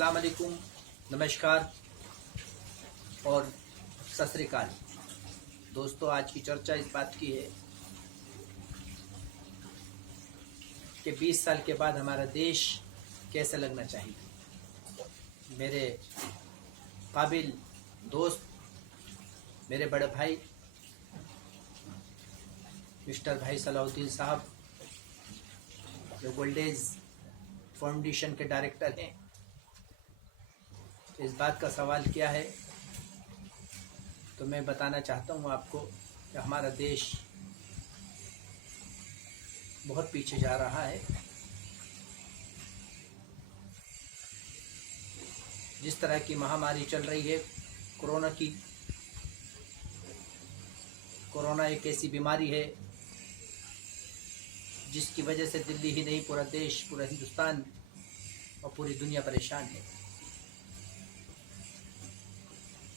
अस्सलाम वालेकुम, नमस्कार और सत श्री अकाल। दोस्तों, आज की चर्चा इस बात की है कि 20 साल के बाद हमारा देश कैसे लगना चाहिए। मेरे काबिल दोस्त, मेरे बड़े भाई मिस्टर भाई सलाहुद्दीन साहब, जो गोल्डेज फाउंडेशन के डायरेक्टर हैं, इस बात का सवाल किया है तो मैं बताना चाहता हूँ आपको कि हमारा देश बहुत पीछे जा रहा है। जिस तरह की महामारी चल रही है कोरोना एक ऐसी बीमारी है जिसकी वजह से दिल्ली ही नहीं, पूरा देश, पूरा हिंदुस्तान और पूरी दुनिया परेशान है।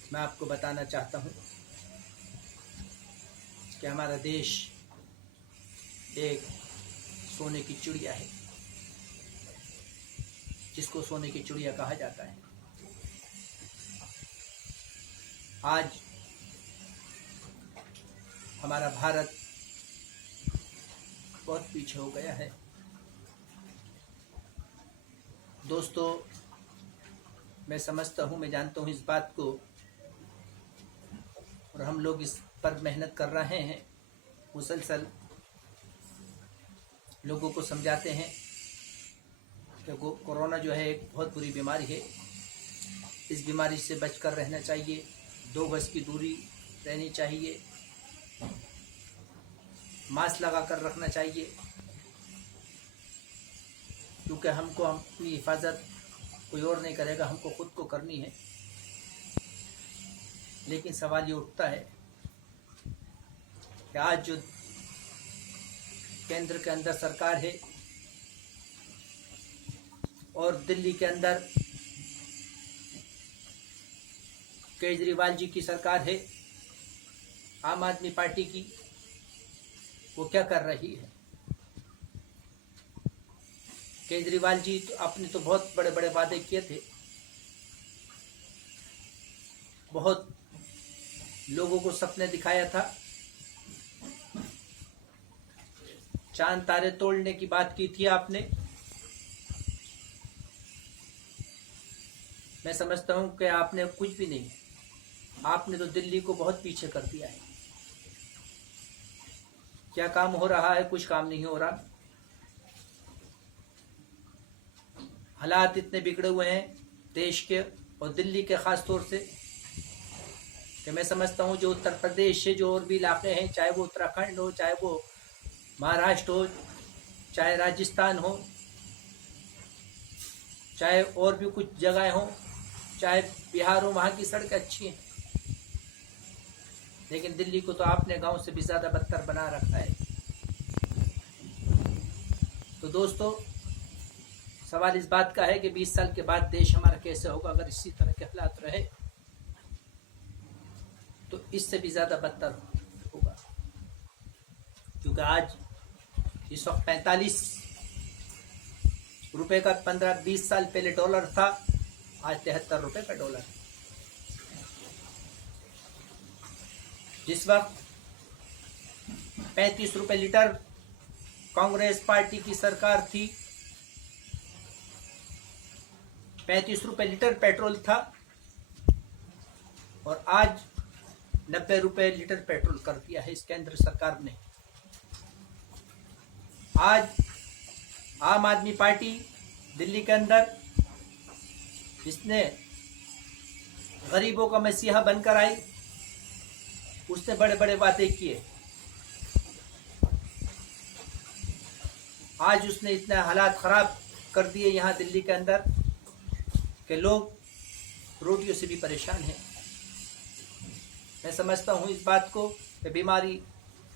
मैं आपको बताना चाहता हूँ कि हमारा देश एक सोने की चिड़िया है, जिसको सोने की चिड़िया कहा जाता है। आज हमारा भारत बहुत पीछे हो गया है। दोस्तों, मैं समझता हूँ, मैं जानता हूँ इस बात को, और हम लोग इस पर मेहनत कर रहे हैं, मुसलसल लोगों को समझाते हैं कि कोरोना जो है एक बहुत बुरी बीमारी है। इस बीमारी से बचकर रहना चाहिए, 2 गज की दूरी रहनी चाहिए, मास्क लगा कर रखना चाहिए, क्योंकि हमको अपनी हिफाजत कोई और नहीं करेगा, हमको खुद को करनी है। लेकिन सवाल ये उठता है कि आज जो केंद्र के अंदर सरकार है और दिल्ली के अंदर केजरीवाल जी की सरकार है, आम आदमी पार्टी की, वो क्या कर रही है। केजरीवाल जी अपने तो बहुत बड़े बड़े वादे किए थे, बहुत लोगों को सपने दिखाया था, चांद तारे तोड़ने की बात की थी आपने। मैं समझता हूं कि आपने कुछ भी नहीं, आपने तो दिल्ली को बहुत पीछे कर दिया है। क्या काम हो रहा है? कुछ काम नहीं हो रहा। हालात इतने बिगड़े हुए हैं देश के और दिल्ली के खास तौर से कि मैं समझता हूँ जो उत्तर प्रदेश से जो और भी इलाके हैं, चाहे वो उत्तराखंड हो, चाहे वो महाराष्ट्र हो, चाहे राजस्थान हो, चाहे और भी कुछ जगह हो, चाहे बिहार हो, वहाँ की सड़कें अच्छी हैं। लेकिन दिल्ली को तो आपने गांव से भी ज़्यादा बदतर बना रखा है। तो दोस्तों, सवाल इस बात का है कि 20 साल के बाद देश हमारा कैसे होगा। अगर इसी तरह के हालात रहे तो इससे भी ज़्यादा बदतर होगा, क्योंकि आज इस वक्त 45 रुपए का 15-20 साल पहले डॉलर था, आज 73 रुपए का डॉलर। जिस वक्त 35 रुपए लीटर कांग्रेस पार्टी की सरकार थी, 35 रुपए लीटर पेट्रोल था, और आज 90 रुपए लीटर पेट्रोल कर दिया है इस केंद्र सरकार ने। आज आम आदमी पार्टी दिल्ली के अंदर, जिसने गरीबों का मसीहा बनकर आई, उसने बड़े बड़े वादे किए। आज उसने इतने हालात खराब कर दिए यहाँ दिल्ली के अंदर कि लोग रोटियों से भी परेशान हैं। मैं समझता हूँ इस बात को कि बीमारी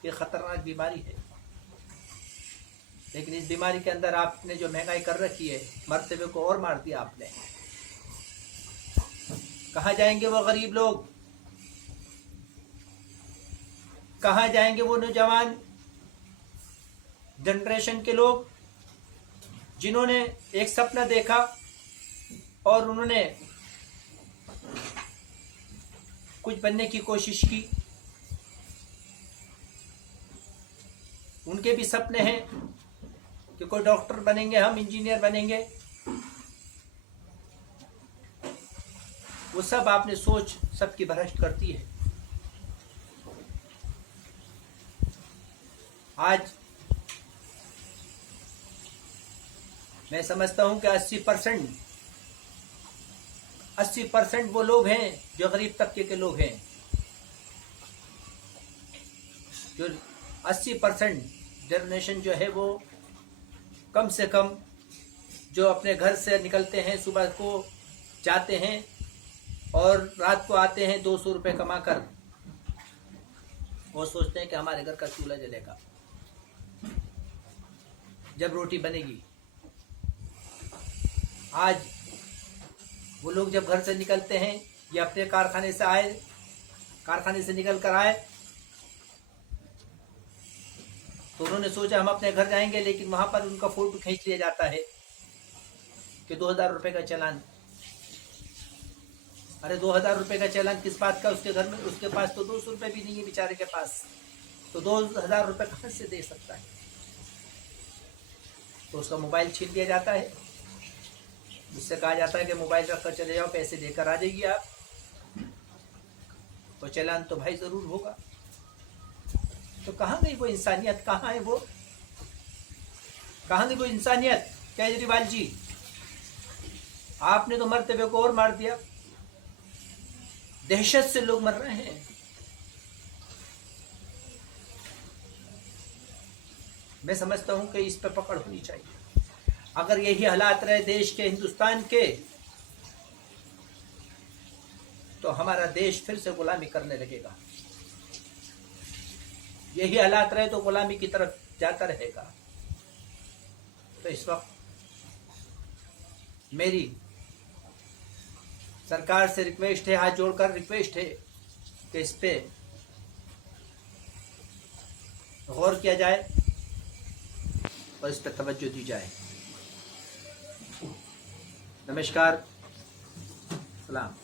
ये खतरनाक बीमारी है, लेकिन इस बीमारी के अंदर आपने जो महंगाई कर रखी है, मरते हुए को और मार दिया आपने। कहाँ जाएंगे वो गरीब लोग? कहाँ जाएंगे वो नौजवान जनरेशन के लोग जिन्होंने एक सपना देखा और उन्होंने कुछ बनने की कोशिश की। उनके भी सपने हैं कि कोई डॉक्टर बनेंगे, हम इंजीनियर बनेंगे। वो सब आपने सोच सबकी भ्रष्ट करती है। आज मैं समझता हूं कि 80% वो लोग हैं जो गरीब तबके के लोग हैं, जो 80% जनरेशन जो है वो कम से कम जो अपने घर से निकलते हैं, सुबह को जाते हैं और रात को आते हैं 200 रुपये कमा कर, वो सोचते हैं कि हमारे घर का चूल्हा जलेगा जब रोटी बनेगी। आज वो लोग जब घर से निकलते हैं या अपने कारखाने से निकल कर आए तो उन्होंने सोचा हम अपने घर जाएंगे, लेकिन वहां पर उनका फोटो खींच लिया जाता है कि 2000 रुपये का चालान। अरे 2000 रुपये का चालान किस बात का? उसके घर में, उसके पास तो 200 रुपये भी नहीं है बेचारे के पास, तो 2000 रुपये कहाँ से दे सकता है? तो उसका मोबाइल छीन लिया जाता है, उससे कहा जाता है कि मोबाइल रख कर चले जाओ, पैसे देकर आ जाइए आप, तो चालान तो भाई जरूर होगा। तो कहाँ गई वो इंसानियत? कहाँ है वो? कहाँ गई वो इंसानियत? केजरीवाल जी, आपने तो मरते हुए को और मार दिया। दहशत से लोग मर रहे हैं। मैं समझता हूं कि इस पर पकड़ होनी चाहिए। अगर यही हालात रहे देश के, हिंदुस्तान के, तो हमारा देश फिर से गुलामी करने लगेगा। यही हालात रहे तो गुलामी की तरफ जाता रहेगा। तो इस वक्त मेरी सरकार से रिक्वेस्ट है, हाथ जोड़कर रिक्वेस्ट है कि इस पे गौर किया जाए और इस पर तवज्जो दी जाए। नमस्कार, सलाम।